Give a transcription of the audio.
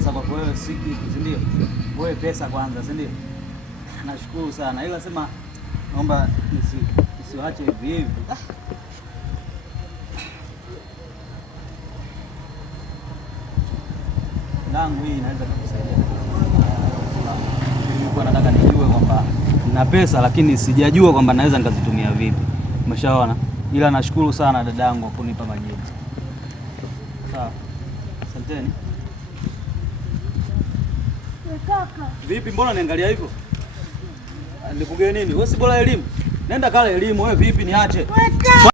pesa kwa wewe si kitu, si ndio? Wewe pesa kwanza, si ndio? Nashukuru sana. Ila sema naomba nisiwache hivi hivi. Langu hii inaweza kukusaidia. Nilikuwa nataka nijue kwamba nina pesa lakini sijajua kwamba naweza nikazitumia vipi. Umeshaona? Ila nashukuru sana dadangu kwa kunipa majibu. Sawa. Asanteni. Kaka. Vipi, mbona niangalia hivyo? Nikugee nini? Wewe si bora elimu. Nenda kale elimu, wewe vipi niache?